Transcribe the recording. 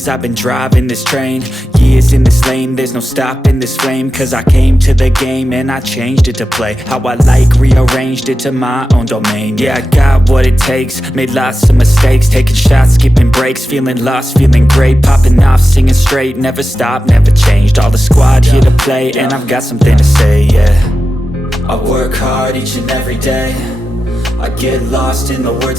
things. I've been driving this train, years in this lane. There's no stopping this flame, cause I came to the game and I changed it to play how I like, rearranged it to my own domain. Yeah, I got what it takes, made lots of mistakes, taking shots, skipping breaks, feeling lost, feeling great, popping off, singing straight, never stopped, never changed. All the squad here to play, and I've got something to say, yeah. I work hard each and every day, I get lost in the words